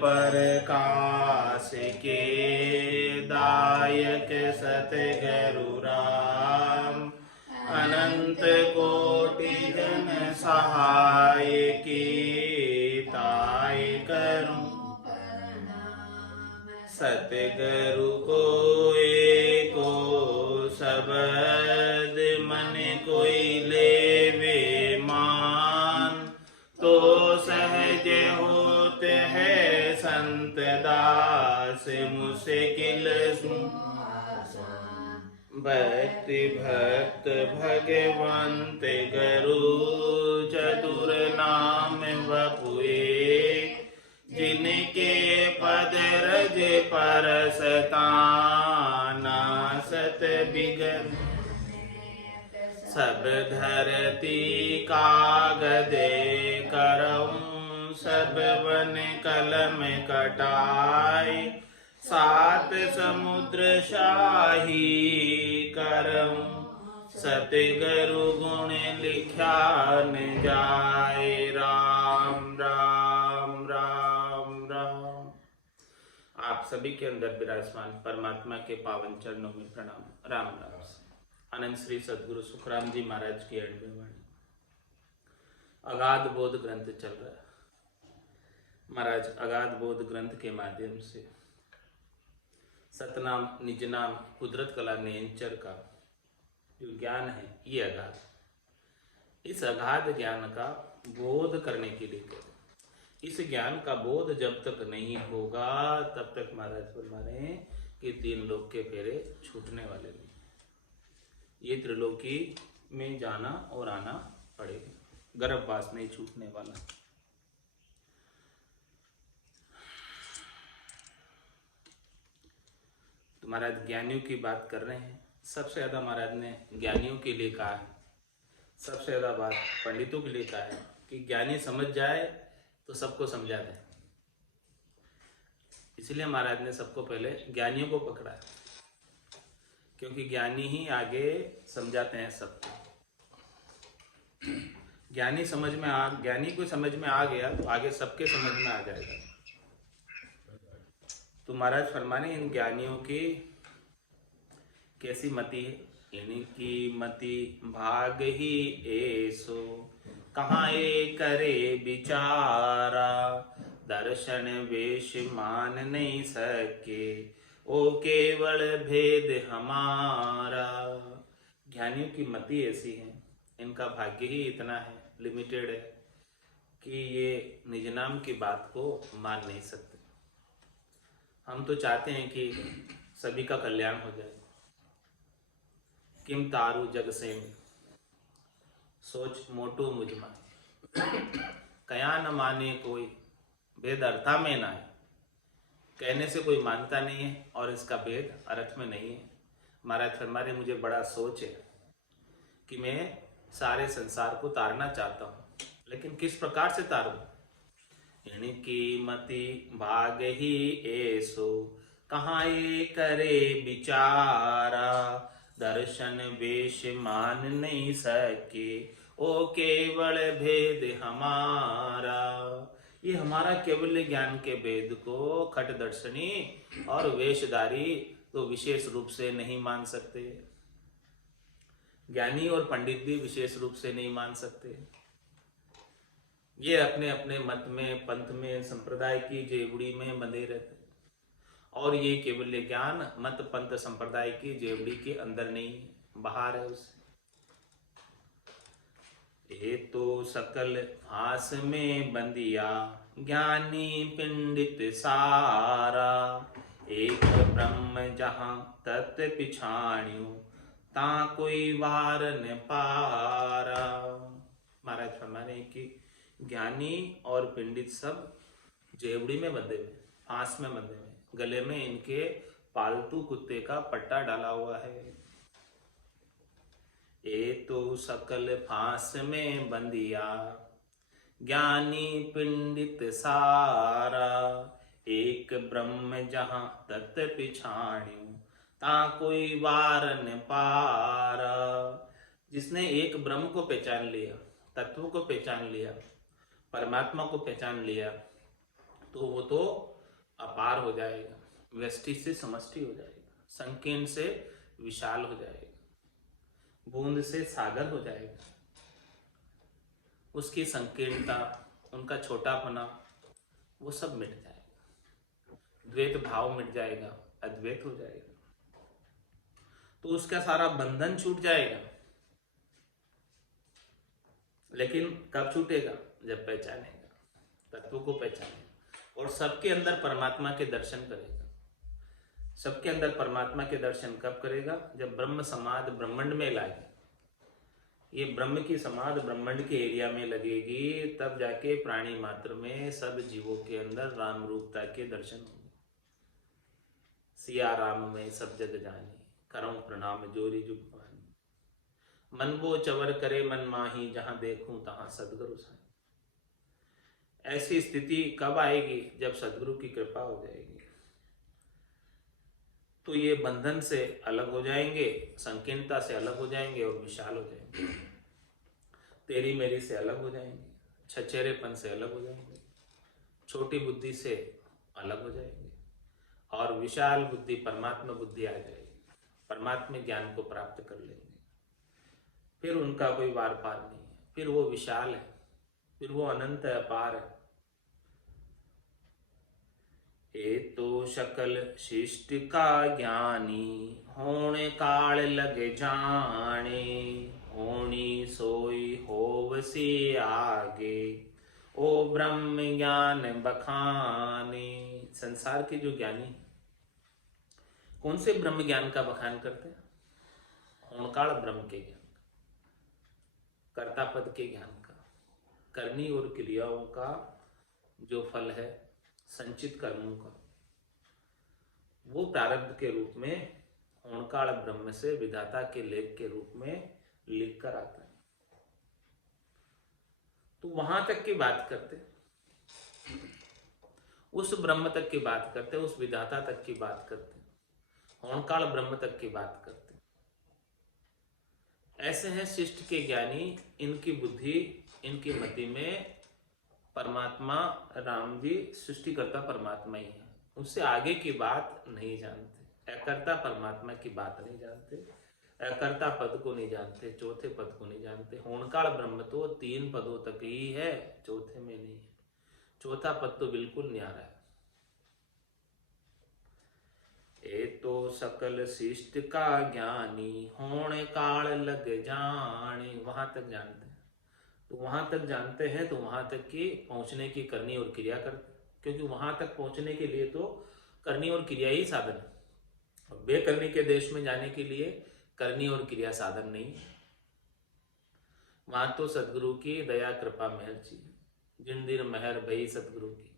प्रकाश के दायक सतगुरु राम, अनंत कोटि जन सहाय की ताय करूं सतगुरु को एको शब्द मन कोई लेवे मान, तो सहज होत है संत दास मुश्किल भक्ति भक्त भगवंत गुरु चतुर नाम बपुए, जिनके पद रज परसताना सत बिगन सब धरती कागदे करऊं, सब वन कलम कटाई सात समुद्र शाही करऊं, सतगुरु गुण लिख्या न जाए। राम राम राम राम। आप सभी के अंदर विराजमान परमात्मा के पावन चरणों में प्रणाम। राम राम। अनंत श्री सद्गुरु सुखराम जी महाराज की अणिमे वाणी। अगाध बोध ग्रंथ चल रहा है। महाराज अगाध बोध ग्रंथ के माध्यम से सतनाम निज नाम कुदरत कला नेंचर का जो ज्ञान है ये अगाध, इस अगाध ज्ञान का बोध करने के लिए कहते। इस ज्ञान का बोध जब तक नहीं होगा तब तक महाराज फरमा रहे हैं कि तीन लोक के फेरे छूटने वाले नहीं, ये त्रिलोकी में जाना और आना पड़ेगा, गर्भवास नहीं छूटने वाला। तो महाराज ज्ञानियों की बात कर रहे हैं। सबसे ज्यादा महाराज ने ज्ञानियों के लिए कहा है, सबसे ज्यादा बात पंडितों के लिए कहा है कि ज्ञानी समझ जाए तो सबको समझा दे। इसलिए महाराज ने सबको पहले ज्ञानियों को पकड़ा है, क्योंकि ज्ञानी ही आगे समझाते हैं सबको। ज्ञानी को समझ में आ गया तो आगे सबके समझ में आ जाएगा। तो महाराज फरमाने इन ज्ञानियों की कैसी मति है। इनकी मति भाग ही ऐसो, कहाँ ये करे विचारा, दर्शन वेश मान नहीं सके, ओ केवल भेद हमारा। ज्ञानियों की मति ऐसी है, इनका भाग्य ही इतना है, लिमिटेड है, कि ये निज नाम की बात को मान नहीं सकते। हम तो चाहते हैं कि सभी का कल्याण हो जाए। किम तारू जग से सोच मोटू मुझमा, कया न माने कोई भेद अर्था में ना है। कहने से कोई मानता नहीं है और इसका भेद अर्थ में नहीं है। महाराज फरमारे मुझे बड़ा सोच है कि मैं सारे संसार को तारना चाहता हूँ, लेकिन किस प्रकार से तारूं। इनकी मति भाग ही ऐसो, कहाँ ये करे विचारा, दर्शन वेश मान नहीं सके, ओ केवल भेद हमारा। ये हमारा केवल ज्ञान के भेद को खट दर्शनी और वेशधारी तो विशेष रूप से नहीं मान सकते। ज्ञानी और पंडित भी विशेष रूप से नहीं मान सकते। ये अपने अपने मत में, पंथ में, संप्रदाय की जेवड़ी में बंधे रहते, और ये केवल ज्ञान मत पंथ संप्रदाय की जेवड़ी के अंदर नहीं, बाहर है उससे। ये तो सकल फांस में बंदिया, ज्ञानी पंडित सारा, एक ब्रह्म जहां तत् पिछाणियो, ता कोई वार न पारा। महाराज फरमा रहे हैं कि ज्ञानी और पंडित सब जेवड़ी में बंधे हुए, फांस में बंधे हुए, गले में इनके पालतू कुत्ते का पट्टा डाला हुआ है। ये तो सकल फांस में बंदिया, ज्ञानी पंडित सारा, एक ब्रह्म जहां तत् पिछाणियो, ता कोई वार न पारा। जिसने एक ब्रह्म को पहचान लिया, तत्व को पहचान लिया, परमात्मा को पहचान लिया, तो वो तो अपार हो जाएगा, व्यष्टि से समष्टि हो जाएगा, संकीर्ण से विशाल हो जाएगा, बूंद से सागर हो जाएगा। उसकी संकीर्णता, उनका छोटापना, वो सब मिट जाएगा, द्वैत भाव मिट जाएगा, अद्वैत हो जाएगा। तो उसका सारा बंधन छूट जाएगा। लेकिन कब छूटेगा? जब पहचानेगा, तत्व को पहचानेगा और सबके अंदर परमात्मा के दर्शन करेगा। सबके अंदर परमात्मा के दर्शन कब करेगा? जब ब्रह्म समाध ब्रह्मांड में लाएगा। ये ब्रह्म की समाध ब्रह्मांड के एरिया में लगेगी, तब जाके प्राणी मात्र में सब जीवों के अंदर राम रूपता के दर्शन होंगे। सिया राम में सब जग जानी, करऊं प्रणाम जोरी जुग पानी। मन वो चवर करे मन माही, जहां देखूं तहां सदगुरु साईं। ऐसी स्थिति कब आएगी? जब सदगुरु की कृपा हो जाएगी। तो ये बंधन से अलग हो जाएंगे, संकीर्णता से अलग हो जाएंगे और विशाल हो जाएंगे। तेरी मेरी से अलग हो जाएंगे, छचेरेपन से अलग हो जाएंगे, छोटी बुद्धि से अलग हो जाएंगे और विशाल बुद्धि परमात्मा बुद्धि आ जाएगी। परमात्मा ज्ञान को प्राप्त कर लेंगे। फिर उनका कोई वार पार नहीं है, फिर वो विशाल है, फिर वो अनंत अपार है। ए तो शकल शिष्ट का ज्ञानी, होने काल लगे जाने। होनी सोई होवसी आगे, ओ ब्रह्म ज्ञान बखाने। संसार के जो ज्ञानी कौन से ब्रह्म ज्ञान का बखान करते हैं? होनकाल ब्रह्म के ज्ञान का, कर्ता पद के ज्ञान का, करनी और क्रियाओं का जो फल है, संचित कर्मों का, वो प्रारब्ध के रूप में होनकाल ब्रह्म से विधाता के लेख के रूप में लिख कर आता है। तो वहां तक की बात करते, उस ब्रह्म तक की बात करते, उस विधाता तक की बात करते, होनकाल ब्रह्म तक की बात करते। ऐसे हैं शिष्ट के ज्ञानी, इनकी बुद्धि, इनकी मति में परमात्मा राम जी सृष्टिकर्ता परमात्मा ही है, उससे आगे की बात नहीं जानते। अकर्ता परमात्मा की बात नहीं जानते, अकर्ता पद को नहीं जानते, चौथे पद को नहीं जानते। होनकाल ब्रह्म तो 3 पदों तक ही है, चौथे में नहीं है। चौथा पद तो बिल्कुल न्यारा है। ए तो सकल शिष्ट का ज्ञानी, होने काल लग जाने। वहां तक जानते हैं। तो वहां तक जानते हैं तो वहां तक की पहुंचने की करनी और क्रिया करते, क्योंकि वहां तक पहुंचने के लिए तो करनी और क्रिया ही साधन है। बेकरनी के देश में जाने के लिए करनी और क्रिया साधन नहीं। वहां तो सदगुरु की दया कृपा मेहर चाहिए। जिन दिन मेहर भई सतगुरु की,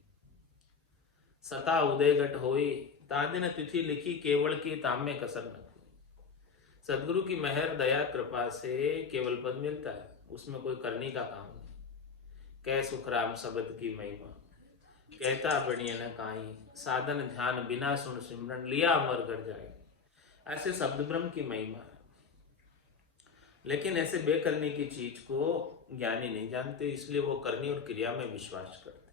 सता उदय घट होई, तादिन तिथि लिखी, केवल की ताम में कसर न कोई। सदगुरु की मेहर दया कृपा से केवल पद मिलता है, उसमें कोई करनी का काम नहीं। कह सुखराम शब्द की महिमा, कहता बढ़िया न काई, साधन ध्यान बिना सुन सिमरन, लिया अमर कर जाए। ऐसे शब्द ब्रह्म की महिमा है। लेकिन ऐसे बेकरनी की चीज को ज्ञानी नहीं जानते, इसलिए वो करनी और क्रिया में विश्वास करते।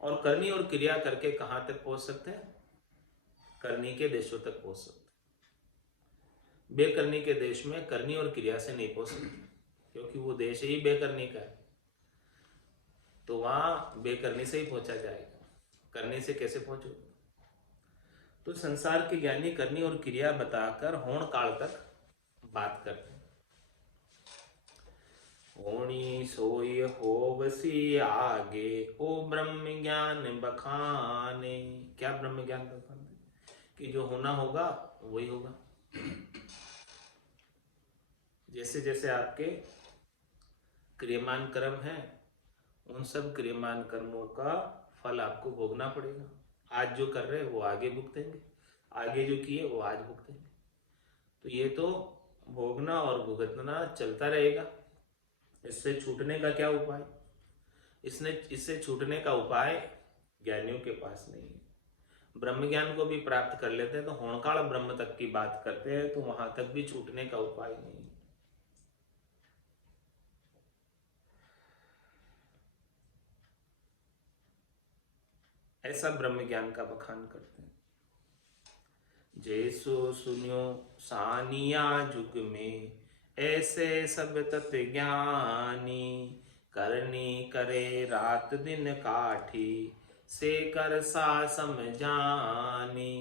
और करनी और क्रिया करके कहां तक पहुंच सकते हैं? करनी के देशों तक पहुंच सकते। बेकरनी के देश में करनी और क्रिया से नहीं पहुंच सकते, क्योंकि वो देश ही बेकरनी का है। तो वहां बेकरनी से ही पहुंचा जाएगा, करने से कैसे पहुंचोगे? तो संसार के ज्ञानी करनी और क्रिया बताकर होण काल तक बात करते हैं। होनी सोई होवसी आगे, ओ ब्रह्म ज्ञान बखाने। क्या ब्रह्म ज्ञान बखाने? कि जो होना होगा वही होगा। जैसे जैसे आपके क्रियमान कर्म है, उन सब क्रियमान कर्मों का फल आपको भोगना पड़ेगा। आज जो कर रहे हैं वो आगे भुगतेंगे, आगे जो किए वो आज भुगतेंगे। तो ये तो भोगना और भुगतना चलता रहेगा। इससे छूटने का क्या उपाय? इससे छूटने का उपाय ज्ञानियों के पास नहीं है। ब्रह्म ज्ञान को भी प्राप्त कर लेते हैं तो होनकाल ब्रह्म तक की बात करते हैं, तो वहां तक भी छूटने का उपाय नहीं है। ऐसा ब्रह्म ज्ञान का बखान करते हैं। जैसो सुन्यो सानिया जुग में, ऐसे सब तत्व ज्ञानी, करनी करे रात दिन काठी, से कर सा समझानी।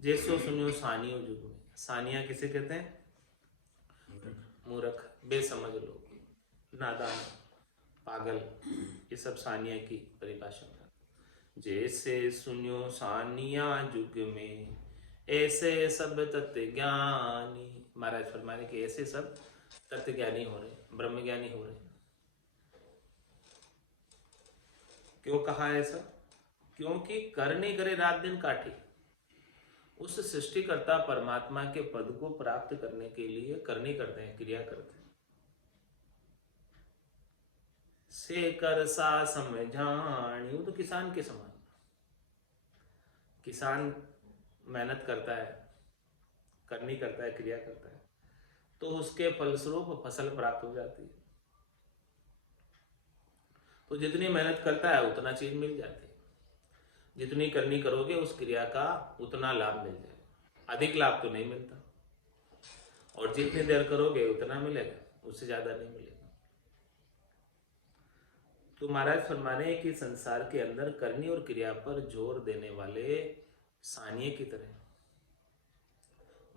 जैसो सुन्यो सानियो जुग में, सानिया किसे कहते हैं? मूर्ख, बेसमझ लोग, नादान, पागल, ये सब सानिया की परिभाषा है। जैसे सुन्यो सानिया जुग में, ऐसे सब तत्व ज्ञानी। महाराज फरमाने के ऐसे सब तत्व ज्ञानी हो रहे, ब्रह्म ज्ञानी हो रहे। क्यों कहा ऐसा? क्योंकि कर नहीं करे रात दिन काठी। उस सृष्टिकर्ता परमात्मा के पद को प्राप्त करने के लिए करनी करते हैं, क्रिया करते हैं। से कर सा समझाणी, वो तो किसान के समान। किसान मेहनत करता है, करनी करता है, क्रिया करता है, तो उसके फलस्वरूप फसल प्राप्त हो जाती है। तो जितनी मेहनत करता है उतना चीज मिल जाती है। जितनी करनी करोगे उस क्रिया का उतना लाभ मिल जाएगा। अधिक लाभ तो नहीं मिलता, और जितनी देर करोगे उतना मिलेगा, उससे ज्यादा नहीं मिलेगा। तो महाराज फरमाने कि संसार के अंदर करनी और क्रिया पर जोर देने वाले सानिये की तरह,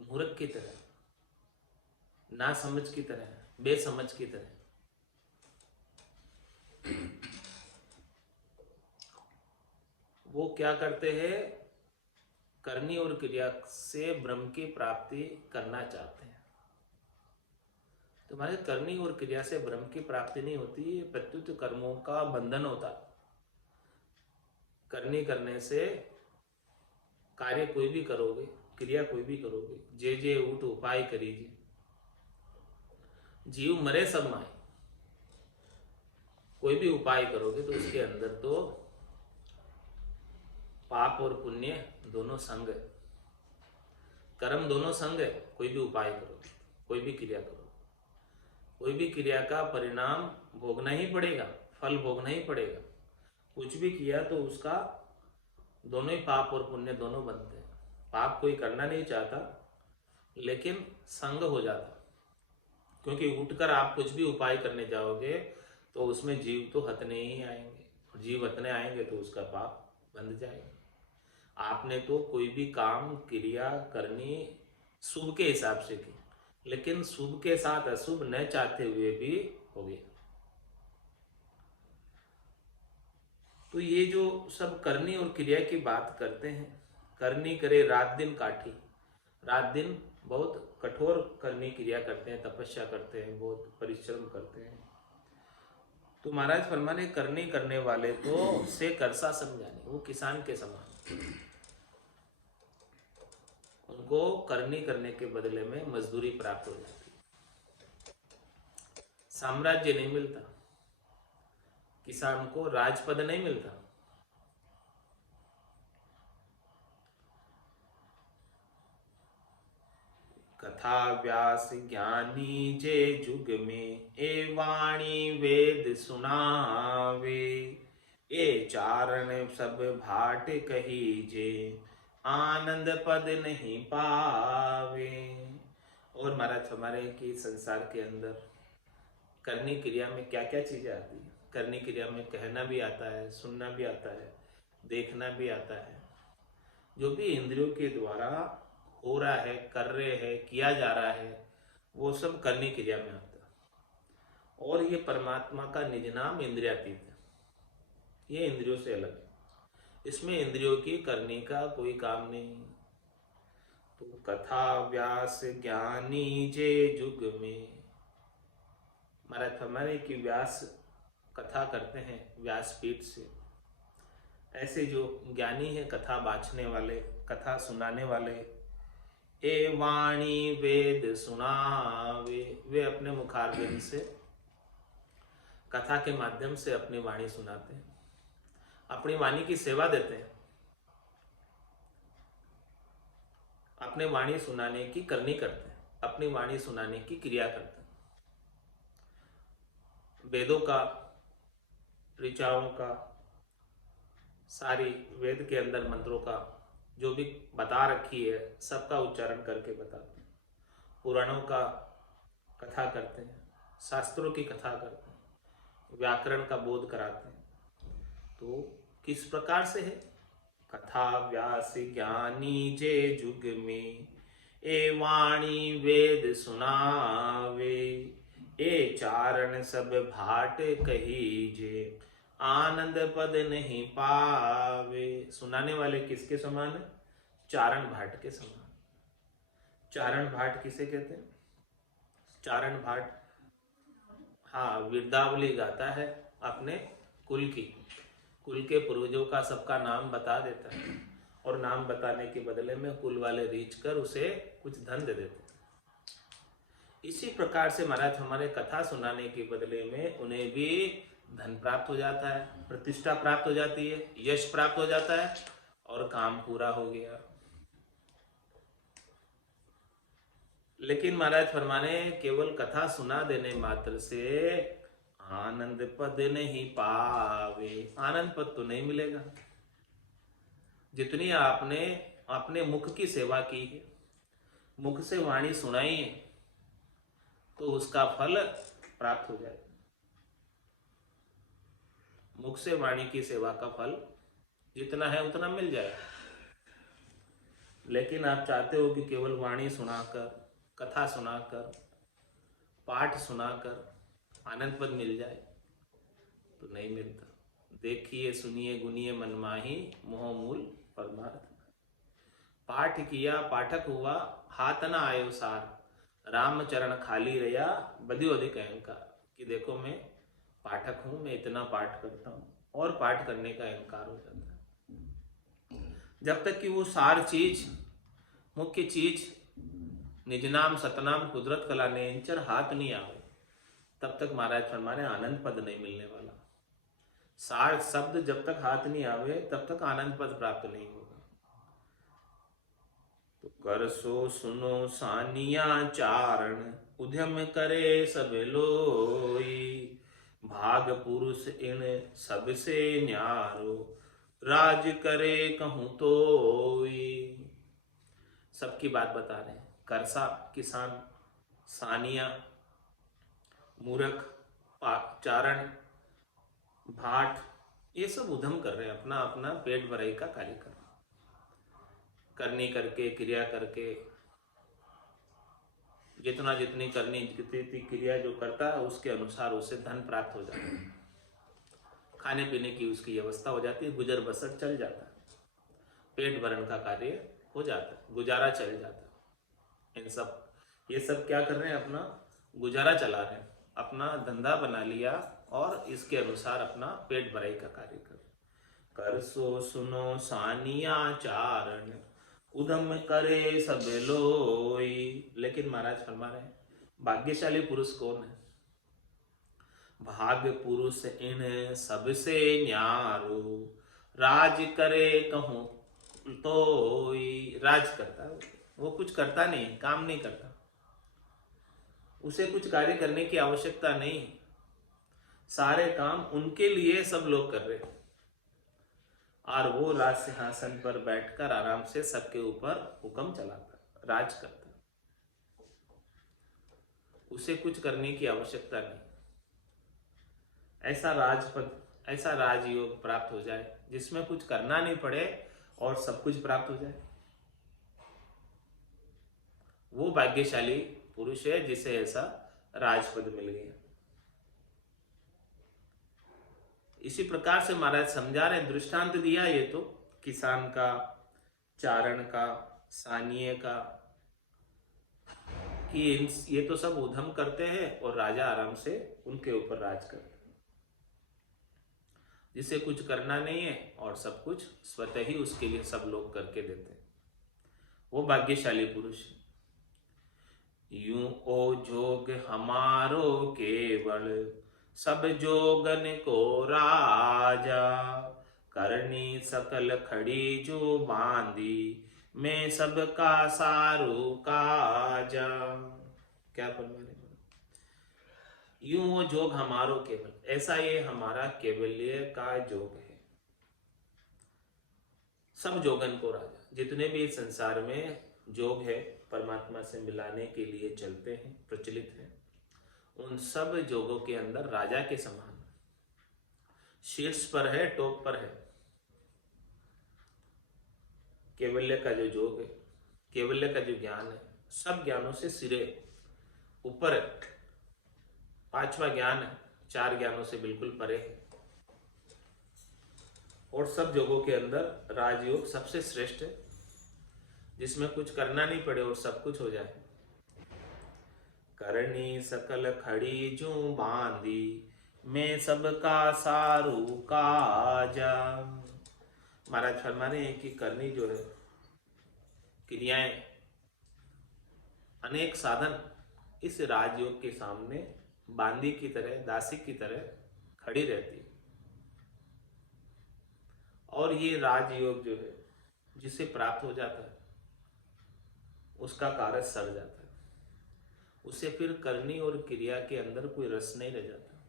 मूर्ख की तरह, ना समझ की तरह, बेसमझ की तरह, वो क्या करते हैं? करनी और क्रिया से ब्रह्म की प्राप्ति करना चाहते हैं। तो हमारे करनी और क्रिया से ब्रह्म की प्राप्ति नहीं होती, प्रत्युत कर्मों का बंधन होता। करनी करने से कार्य कोई भी करोगे, क्रिया कोई भी करोगे, जे जे उठ उपाय करीजिए, जीव मरे सब माए। कोई भी उपाय करोगे तो उसके अंदर तो पाप और पुण्य दोनों संग है, कर्म दोनों संग है। कोई भी उपाय करो, कोई भी क्रिया करो, कोई भी क्रिया का परिणाम भोगना ही पड़ेगा, फल भोगना ही पड़ेगा। कुछ भी किया तो उसका दोनों ही पाप और पुण्य दोनों बनते हैं। पाप कोई करना नहीं चाहता, लेकिन संग हो जाता, क्योंकि उठकर आप कुछ भी उपाय करने जाओगे तो उसमें जीव तो हतने ही आएंगे, और जीव हतने आएंगे तो उसका पाप बंध जाएगा। आपने तो कोई भी काम क्रिया करनी शुभ के हिसाब से की, लेकिन शुभ के साथ अशुभ न चाहते हुए भी हो गया। तो ये जो सब करनी और क्रिया की बात करते हैं, करनी करे रात दिन काठी, रात दिन बहुत कठोर करनी क्रिया करते हैं, तपस्या करते हैं, बहुत परिश्रम करते हैं। तो महाराज फरमाने करनी करने वाले तो से करसा समझाने, वो किसान के समान, उनको करनी करने के बदले में मजदूरी प्राप्त हो जाती है। साम्राज्य नहीं मिलता किसान को, राजपद नहीं मिलता। कथा व्यास ज्ञानी जे जुग में, ए वाणी वेद सुनावे, ए चारण सब भाट कही जे, आनंद पद नहीं पावे। और महाराज हमारे की संसार के अंदर करनी क्रिया में क्या क्या चीजें आती है। करनी क्रिया में कहना भी आता है, सुनना भी आता है, देखना भी आता है। जो भी इंद्रियों के द्वारा हो रहा है, कर रहे हैं, किया जा रहा है, वो सब करनी क्रिया में आता है। और ये परमात्मा का निज नाम इंद्रियातीत है, ये इंद्रियों से अलग है। इसमें इंद्रियों की करने का कोई काम नहीं। तो कथा व्यास ज्ञानी जे जुग में, महाराज फरमाने की व्यास कथा करते हैं व्यासपीठ से। ऐसे जो ज्ञानी है, कथा बाँचने वाले, कथा सुनाने वाले, ए वाणी वेद सुनावे, वे अपने मुखारबिंद से कथा के माध्यम से अपनी वाणी सुनाते हैं, अपनी वाणी की सेवा देते हैं, अपने वाणी सुनाने की करनी करते हैं, अपनी वाणी सुनाने की क्रिया करते हैं। वेदों का, ऋचाओं का, सारी वेद के अंदर मंत्रों का जो भी बता रखी है सबका उच्चारण करके बताते हैं, पुराणों का कथा करते हैं, शास्त्रों की कथा करते हैं, व्याकरण का बोध कराते हैं। तो किस प्रकार से है? कथा व्यास ज्ञानी जे जुग में, ए वाणी वेद सुनावे, ए चारण सब भाट कही जे, आनंद पद नहीं पावे। सुनाने वाले किसके समान है? चारण भाट के समान। चारण भाट किसे कहते हैं? चारण भाट, हाँ, विद्यावली गाता है अपने कुल के पूर्वजों का सबका नाम बता देता है, और नाम बताने के बदले में कुल वाले रीच कर उसे कुछ धन दे देते हैं। इसी प्रकार से महाराज हमारे कथा सुनाने के बदले में उन्हें भी धन प्राप्त हो जाता है, प्रतिष्ठा प्राप्त हो जाती है, यश प्राप्त हो जाता है, और काम पूरा हो गया। लेकिन महाराज फरमाने केवल कथा सुना देने मात्र से आनंद पद नहीं पावे। आनंद पद तो नहीं मिलेगा। जितनी आपने अपने मुख की सेवा की है, मुख से वाणी सुनाई है, तो उसका फल प्राप्त हो जाएगा। मुख से वाणी की सेवा का फल जितना है उतना मिल जाएगा। लेकिन आप चाहते हो कि केवल वाणी सुनाकर, कथा सुनाकर, पाठ सुनाकर आनंद पद मिल जाए, तो नहीं मिलता। देखिए सुनिए गुनिए मन माही, मोह मूल परमार्थ। पाठ किया पाठक हुआ, हाथ न आयो सार, राम चरण खाली रहा, बदियो अधिक अहंकार। कि देखो मैं पाठक हूं, मैं इतना पाठ करता हूं, और पाठ करने का अहंकार हो जाता है। जब तक कि वो सार चीज, मुख्य चीज, निज नाम सतनाम कुदरत कला नेंचर हाथ नहीं आवे, तब तक महाराज फरमाने आनंद पद नहीं मिलने वाला। सार शब्द जब तक हाथ नहीं आवे तब तक आनंद पद प्राप्त नहीं होगा। तो कर सो सुनो सानिया चारण, उद्यम करे सब लोई, भाग पुरुष इन सबसे न्यारो, राज करे कहूं तोई। सबकी बात बता रहे हैं। करसा किसान, सानिया मूर्ख, चारण, भाट, ये सब उद्यम कर रहे हैं, अपना अपना पेट भराई का कार्य कर रहे हैं। करनी करके, क्रिया करके, जितना जितनी करनी, जितनी क्रिया जो करता है उसके अनुसार उसे धन प्राप्त हो जाता है, खाने पीने की उसकी व्यवस्था हो जाती है, गुजर बसर चल जाता है, पेट भरण का कार्य हो जाता है, गुजारा चल जाता है। ये सब क्या कर रहे हैं? अपना गुजारा चला रहे हैं, अपना धंधा बना लिया, और इसके अनुसार अपना पेट भराई का कार्य कर सो सुनो सानिया चारण, उदम करे सब लोई। लेकिन महाराज फरमा रहे हैं भाग्यशाली पुरुष कौन है? भाग्य पुरुष इन सबसे न्यारो, राज करे कहूं तो राज करता है। वो कुछ करता नहीं, काम नहीं करता, उसे कुछ कार्य करने की आवश्यकता नहीं, सारे काम उनके लिए सब लोग कर रहे हैं, और वो राज सिंहासन पर बैठकर आराम से सबके ऊपर हुक्म चलाता, राज करता, उसे कुछ करने की आवश्यकता नहीं। ऐसा राजपद, ऐसा राजयोग प्राप्त हो जाए जिसमें कुछ करना नहीं पड़े और सब कुछ प्राप्त हो जाए, वो भाग्यशाली पुरुष है जिसे ऐसा राजपद मिल गया। इसी प्रकार से महाराज समझा रहे, दृष्टांत दिया ये तो किसान का, चारण का, सानिये का, कि ये तो सब उधम करते हैं और राजा आराम से उनके ऊपर राज करते हैं, जिसे कुछ करना नहीं है और सब कुछ स्वतः ही उसके लिए सब लोग करके देते हैं, वो भाग्यशाली पुरुष है। यूं ओ जोग हमारो केवल, सब जोगन को राजा, करनी सकल खड़ी जो बांधी, मैं सबका सारू काजा। क्या फरमाने? यूं वो जोग हमारो केवल, ऐसा ये हमारा केवल्य का जोग है। सब जोगन को राजा। जितने भी इस संसार में जोग है परमात्मा से मिलाने के लिए चलते हैं, प्रचलित हैं, उन सब जोगों के अंदर राजा के समान शीर्ष पर है, टॉप पर है। केवल्य का जो जोग है, केवल्य का जो ज्ञान है, सब ज्ञानों से सिरे ऊपर है। पांचवा ज्ञान है, चार ज्ञानों से बिल्कुल परे है। और सब योगों के अंदर राजयोग सबसे श्रेष्ठ है, जिसमें कुछ करना नहीं पड़े और सब कुछ हो जाए। करनी सकल खड़ी जू बांधी, मैं सबका सारू काजा। महाराज फरमाने कि करनी जो है, क्रियाएं, अनेक साधन इस राजयोग के सामने बांदी की तरह, दासी की तरह खड़ी रहती है। और ये राजयोग जो है, जिसे प्राप्त हो जाता है, उसका कार्य सर जाता है। उसे फिर करनी और क्रिया के अंदर कोई रस नहीं रह जाता।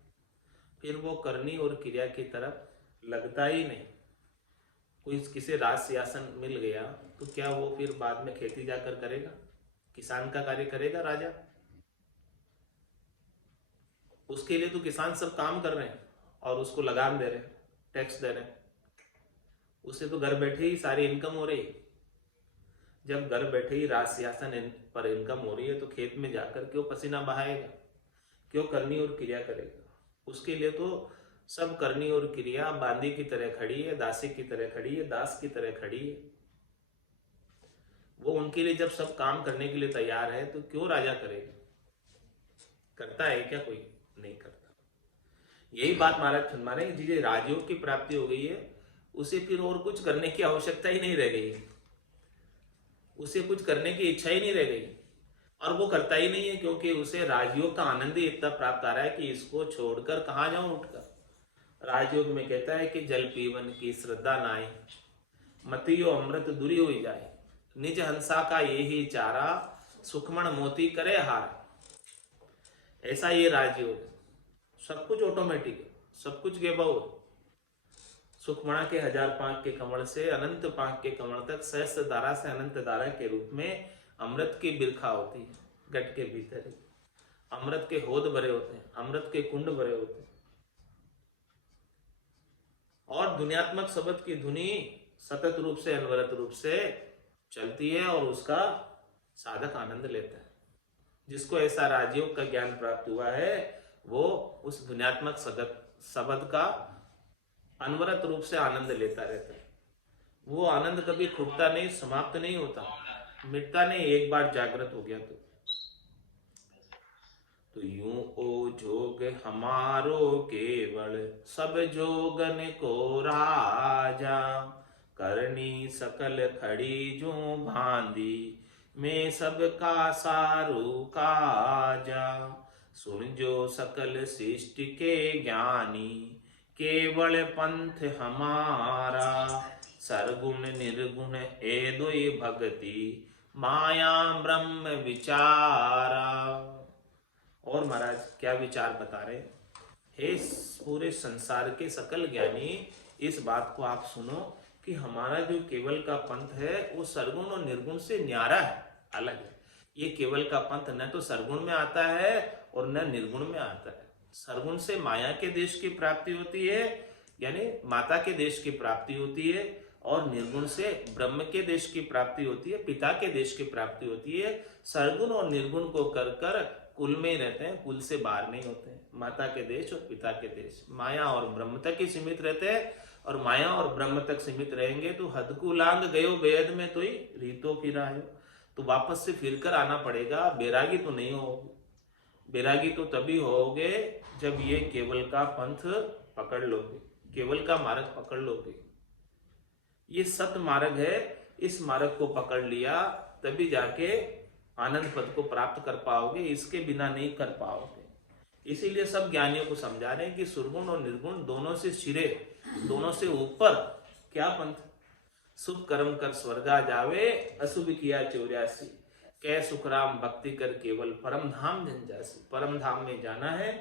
फिर वो करनी और क्रिया की तरफ लगता ही नहीं। कोई किसी राज सिंहासन मिल गया तो क्या वो फिर बाद में खेती जाकर करेगा? किसान का कार्य करेगा राजा? उसके लिए तो किसान सब काम कर रहे हैं और उसको लगान दे रहे हैं, टैक्स दे रहे हैं। उससे तो घर बैठे ही सारी इनकम हो रही है। जब घर बैठे ही राज सिंहासन पर इनकम हो रही है तो खेत में जाकर क्यों पसीना बहाएगा, क्यों करनी और क्रिया करेगा? उसके लिए तो सब करनी और क्रिया बांदी की तरह खड़ी है, दासी की तरह खड़ी है, दास की तरह खड़ी है। वो उनके लिए जब सब काम करने के लिए तैयार है तो क्यों राजा करेगा? करता है क्या? कोई नहीं करता। यही बात महाराज फरमाने, जिसे राजयोग की प्राप्ति हो गई है उसे फिर और कुछ करने की आवश्यकता ही नहीं रह गई, उसे कुछ करने की इच्छा ही नहीं रह गई। और वो करता ही नहीं है क्योंकि उसे राजयोग का आनंद ही इतना प्राप्त आ रहा है कि इसको छोड़कर कहाँ जाऊं उठकर। राजयोग में कहता है कि जल पीवन की श्रद्धा नाई, मतियो अमृत दूरी हो जाए, निज हंसा का ये ही चारा, सुखमण मोती करे हार। ऐसा ये राजयोग, सब कुछ ऑटोमेटिक है, सब कुछ गेबाऊ। सुखमणा के 1000 पांख के कमल से अनंत पांख के कमल तक सहस्त्र धारा से अनंत धारा के रूप में अमृत की बिरखा होती है। गट के भीतर अमृत के होद भरे होते हैं, अमृत के कुंड भरे होते हैं। और दुनियात्मक शब्द की धुनी सतत रूप से, अनवरत रूप से चलती है और उसका साधक आनंद लेता है। जिसको ऐसा राजयोग का ज्ञान प्राप्त हुआ है वो उस दुनियात्मक शब्द का अनवरत रूप से आनंद लेता रहता है। वो आनंद कभी खुटता नहीं, समाप्त नहीं होता, मिटता नहीं, एक बार जागृत हो गया तो यूं ओ जोग हमारो केवल, सब जोगन को राजा, करनी सकल खड़ी जो भांदी, मैं सबका सारू काजा। सुन जो सकल सृष्टि के ज्ञानी, केवल पंथ हमारा, सरगुण निर्गुण ए दुई भक्ति, माया ब्रह्म विचारा। और महाराज क्या विचार बता रहे? हे पूरे संसार के सकल ज्ञानी, इस बात को आप सुनो कि हमारा जो केवल का पंथ है वो सरगुण और निर्गुण से न्यारा है, अलग है। ये केवल का पंथ न तो सरगुण में आता है और न निर्गुण में आता है। सरगुण से माया के देश की प्राप्ति होती है, यानी माता के देश की प्राप्ति होती है, और निर्गुण से ब्रह्म के देश की प्राप्ति होती है, पिता के देश की प्राप्ति होती है। सरगुण और निर्गुण को कर कर कुल में ही रहते हैं, कुल से बाहर नहीं होते हैं। माता के देश और पिता के देश माया और ब्रह्म तक ही सीमित रहते हैं, और माया और ब्रह्म तक सीमित रहेंगे तो हद को लांग गयो वेद में तो ही रीतो फिर आयो, तो वापस से फिर कर आना पड़ेगा। बैरागी तो नहीं होगी, बैरागी तो तभी होगे जब ये केवल का पंथ पकड़ लोगे, केवल का मार्ग पकड़ लोगे। ये सत्य मार्ग है, इस मार्ग को पकड़ लिया तभी जाके आनंद पद को प्राप्त कर पाओगे, इसके बिना नहीं कर पाओगे। इसीलिए सब ज्ञानियों को समझा रहे हैं कि सुरगुण और निर्गुण दोनों से शिरे, दोनों से ऊपर क्या पंथ। शुभ कर्म कर स्वर्गा जावे, अशुभ किया 84, कै सुखराम भक्ति कर केवल परम धाम जंजासी। परम धाम में जाना है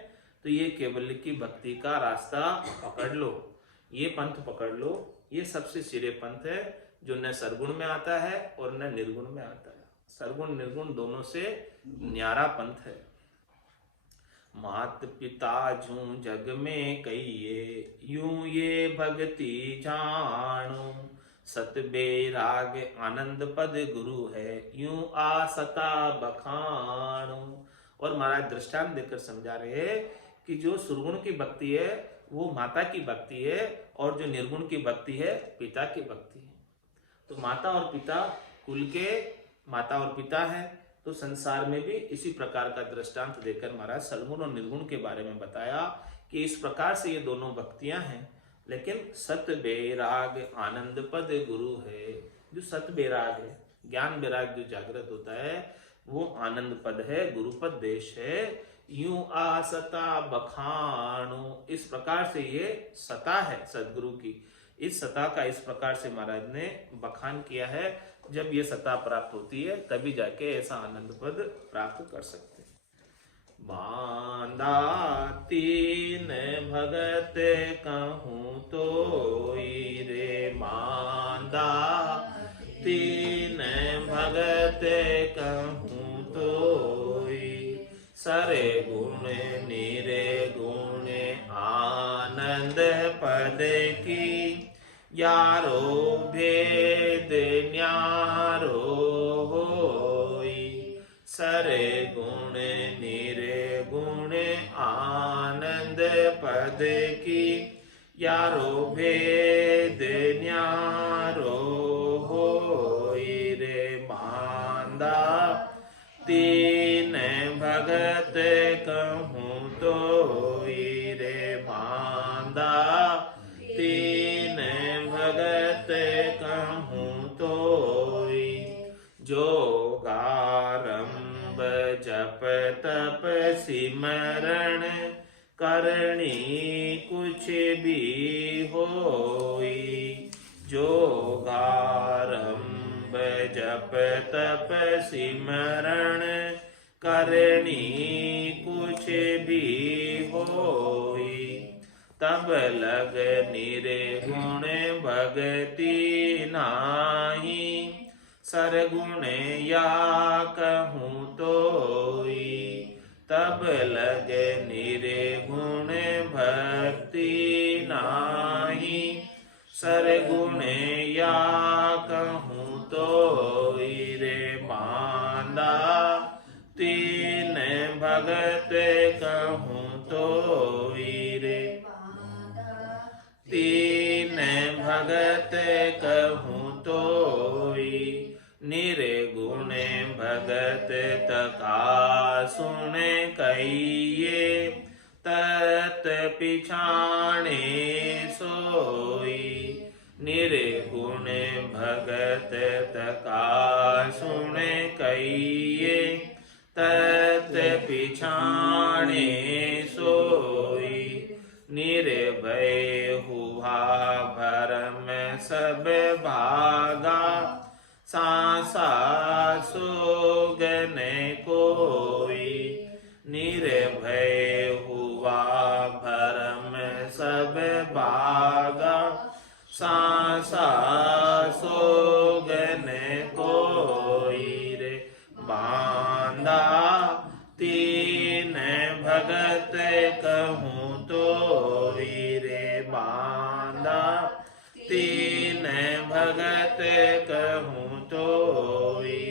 तो ये केवल की भक्ति का रास्ता पकड़ लो, ये पंथ पकड़ लो, ये सबसे सिरे पंथ है जो न सरगुण में आता है और न निर्गुण में आता है। सरगुण निर्गुण दोनों से न्यारा पंथ है। मात पिता जूं जग में कहिए, यूं ये भक्ति जानो। सत बेराग आनंद पद गुरु है, यूं आसता बखानो। और महाराज दृष्टांत देकर समझा रहे हैं कि जो सुरगुण की भक्ति है वो माता की भक्ति है और जो निर्गुण की भक्ति है पिता की भक्ति है। तो माता और पिता कुल के माता और पिता है, तो संसार में भी इसी प्रकार का दृष्टांत देकर महाराज सद्गुण और निर्गुण के बारे में बताया कि इस प्रकार से ये दोनों भक्तियां हैं। लेकिन सत बेराग आनंद पद गुरु है। जो सत बेराग है, ज्ञान बेराग जो जागृत होता है वो आनंद पद है, गुरुपद देश है। यूं आसता बखानो, इस प्रकार से ये सता है सदगुरु की। इस सता का इस प्रकार से महाराज ने बखान किया है। जब ये सता प्राप्त होती है तभी जाके ऐसा आनंद पद प्राप्त कर सकते हैं। बांधा तीन भगत कहूँ तो रे, बांधा तीन भगत कहूँ तो सरे गुण निरे गुण आनंद पद की। यारो भेद न्यारो होई, सरे गुण निरे गुण आनंद पद की। यारो भेद न्यारो होई रे, बांधा तीन भगत कहूँ तो रे, बांधा तीन भगत कहूँ तो। जोगारंभ जप तप सिमरण करनी कुछ भी होई। जोगारंभ जप तप सिमरण करनी कुछ भी होई। तब लग निर्गुण भगति नाही, सरगुण या कहूँ तोई। तब लग निर्गुण भक्ति नाही, सरगुण या कहूँ तोई रे, बांधा तीन भगत कहूँ तोई रे। तीन भगत कहूँ तोई, निर्गुण भगत तका सुन कहिए। तत पिछाणे सोई, निर्गुण भगत तका सुन कहिए। तत पिछाणे सोई, निर्भय हुआ भरम सब भागा। सांसा सोगन कोई, निर्भय हुआ भरम सब भागा। सांसा सोगन कोई रे, बांधा तीन भगत कहूँ तोई रे, बांधा तीन भगत कहूँ तोई।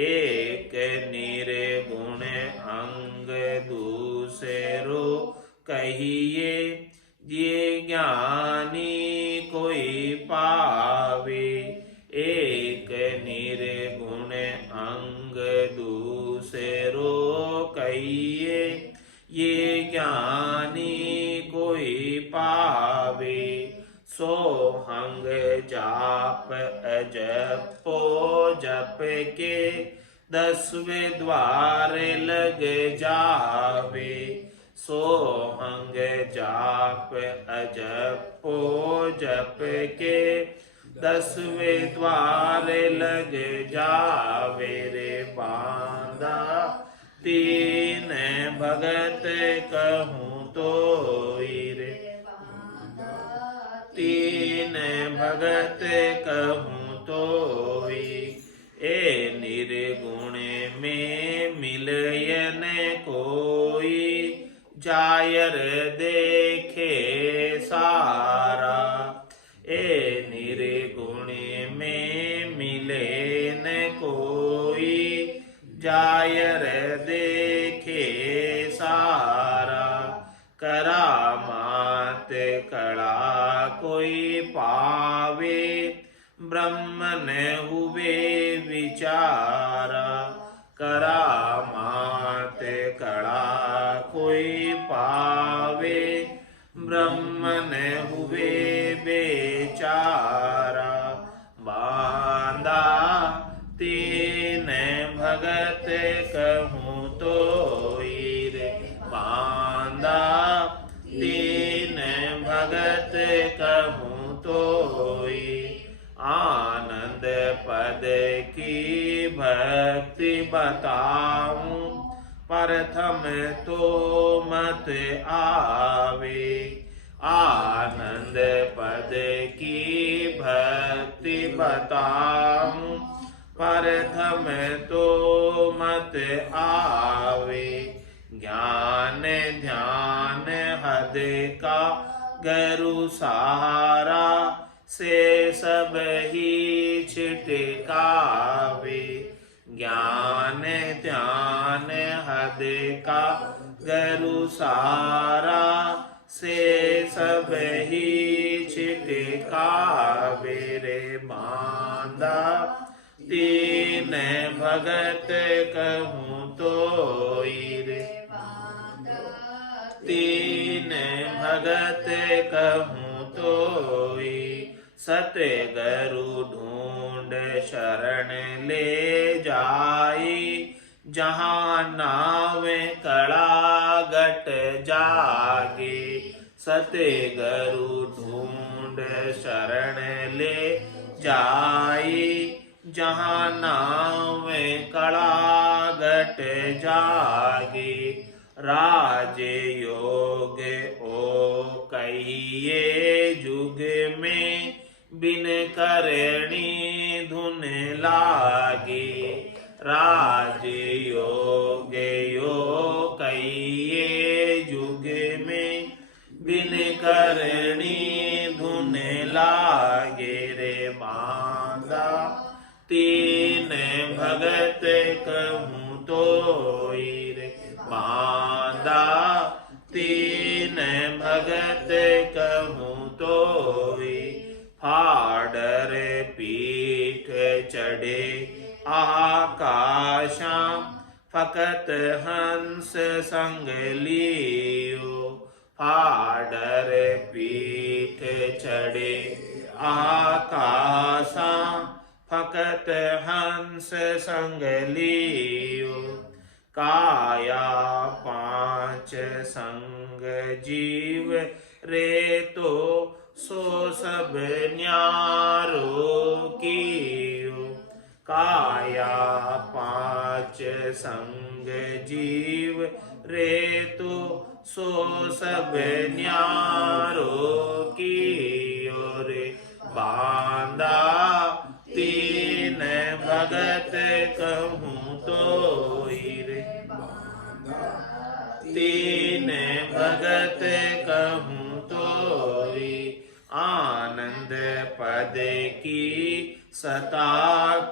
एक निर्गुण अंग दूसरो कहिए। ये ज्ञानी कोई पावे, एक निर्गुण अंग दूसरो कहिए। ये ज्ञानी कोई पावे, सोहंग जाप अजपो जप के। 10वें द्वार लग जावे, सोहंग जाप अजपो जप के। 10वें द्वार लग जावे रे, बांधा तीन भगत कहूँ तोई रे। तीन भगत कहूँ तोई। ए निर्गुण में मिलयन कोई, जायर देखे सारा। ए निर्गुण में मिले न कोई, जायर देखे सारा। करामात कड़ा कोई पावे, ब्रह्म न हुए विचारा। करामात कड़ा कोई पावे, ब्रह्म न हुए बेचारा। बांधा तीन भगत कहूँ तोई रे। बांधा तीन भगत कहूँ तोई। आनंद पद की भक्ति बताऊं, प्रथम तो मत आवे। आनंद पद की भक्ति बताऊं, प्रथम तो मत आवे। ज्ञान ध्यान हद का गरु सारा, से सब ही छिटकावे। ज्ञान ध्यान हद का गरु सारा, से सब ही छिटकावे रे। बांधा तीन भगत कहूँ तोई रे। तीन भगत कहूँ तोई। सतगुरु ढूंढ शरण ले जाई, जहाँ नाव कड़ा घट जागे। सतगुरु ढूंढ शरण ले जाई, जहाँ नाव कड़ा घट जागे। राज योग ओ कहिए जुग में, बिन करणी धुन लागे। राज योग यो कहिए जुग में, बिन करणी धुन लागे रे। बांधा तीन भगत कहूँ तोई रे। बांधा तीन भगत कहूँ तोई। फाड़र पीठ चढ़े आकाशा, फकत हंस संग लियो। फाड़र पीठ चढ़े आकाशा, फकत हंस संग लियो। काया पांच संग जीव रे, तो सो सब न्यारो कियो। काया पांच संग जीव रे, तो सो सब न्यारो कियो रे। बांधा तीन भगत कहूँ तोई रे। तीन भगत कहूँ तोई। आनंद पद की सता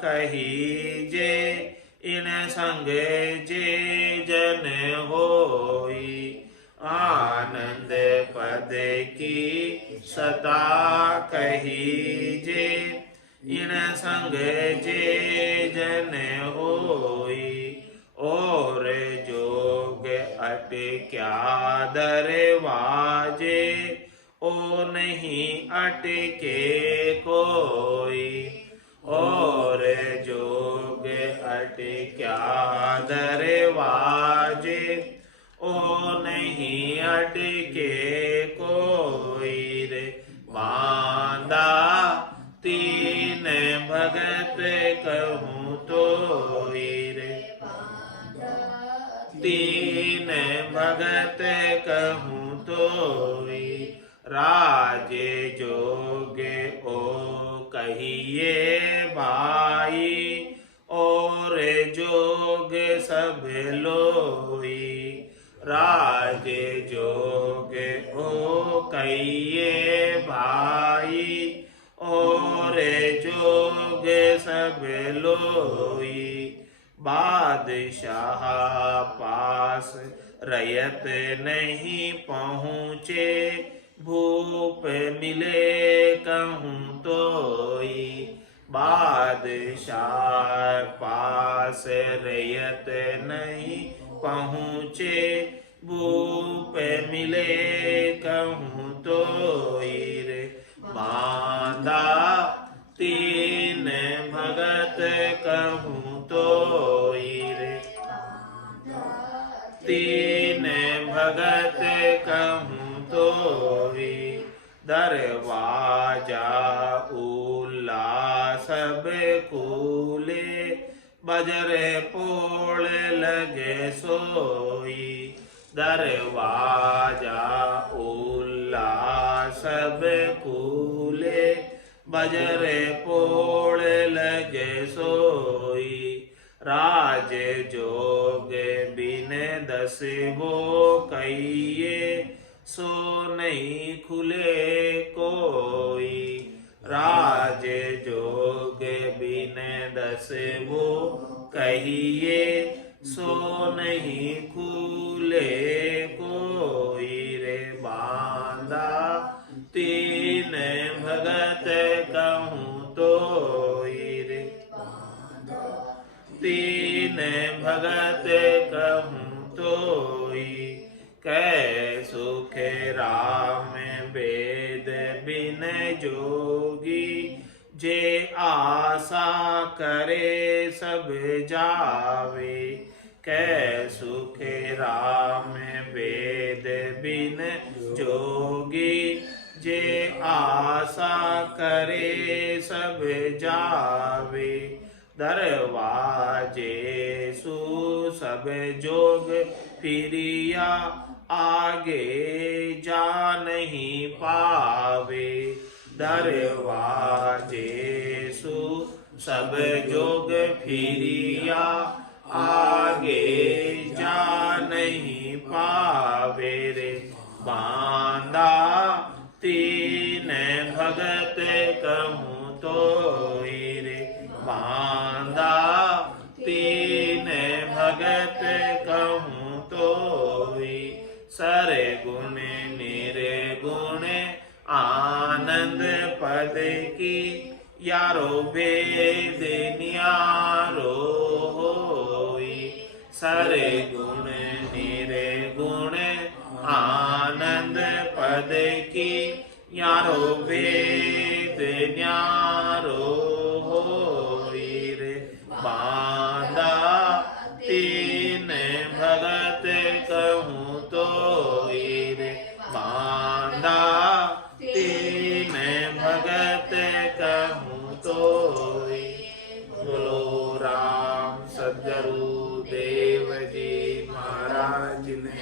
कही जे, इन संग जे जन होई। आनंद पद की सता कही जे, इन संग जे जन होई। और जोग अट क्या दरवाजे, ओ नहीं अटके कोई। और जोग अट क्या दरवाजे, ओ नहीं अटके कोई रे। बांधा तीन भगत कहूँ तोई रे। तीन भगत कहूँ तोई। राजे जोगे ओ कहिए भाई, और जोग सब लोई। राजे जोग ओ कहिए भाई, और जोग सब लोई। बादशाह पास रयत नहीं पहुँचे, भूप मिले कहूँ तोई। बादशाह पास रयत नहीं पहुँचे, भूप मिले कहूँ तोई रे। बांधा तीन भगत कहूँ तोई रे, तीन भगत कहूँ तोई। दरवाजा उल्ला सब कूले, बजर पोड़ लगे सोई। दरवाजा उल्ला सब कूले, बजर पोड़ लगे सोई। राज जोग बिन दस वो कहिए, सो नहीं खुले कोई। राज जोग बिन दस वो कहिए, सो नहीं खुले कोई रे। बांधा तीन भगत कहूँ तोई रे, तीन भगत कहूँ तोई। कै सुख राम वेद बिन जोगी, जे आशा करे सब जावे। कै सुख राम वेद बिन जोगी, जे आशा करे सब जावे। दरवाजे सु सब जोग फिरिया, आगे जा नहीं पावे। दरवाजे सु सब जोग फिरिया, आगे जा नहीं पावे रे। बांधा तीन भगत कहूँ तोई रे, बांधा तीन भगत कहूँ तोई। सर गुण निर्गुण आनंद पद की, यारो भेद न्यारो होई। सर गुण निर्गुण आनंद पद की, यारो भेद न्यारो होई रे। बांधा तीन भगत कहूँ तोई रे, बांधा तीन भगत कहूँ तोई। बोलो राम सद्गुरु देव जी महाराज ने,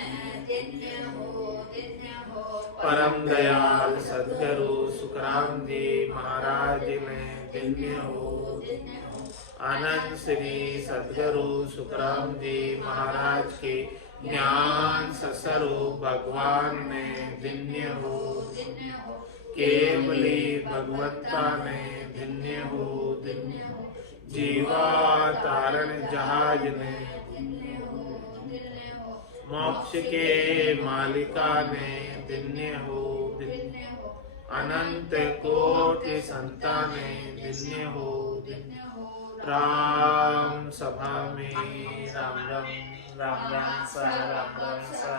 परम दयाल सद्गुरु सुखराम जी महाराज ने धन्य हो। आनंद श्री सद्गुरु सुखराम जी महाराज के ज्ञान ससुर भगवान ने धन्य हो। केवली भगवत्ता ने धन्य हो। जीवा तारण जहाज ने, मोक्ष के मालिका ने धन्य हो। अनंत कोटि संताने धन्य हो। राम सभा में राम राम राम राम सा राम राम सा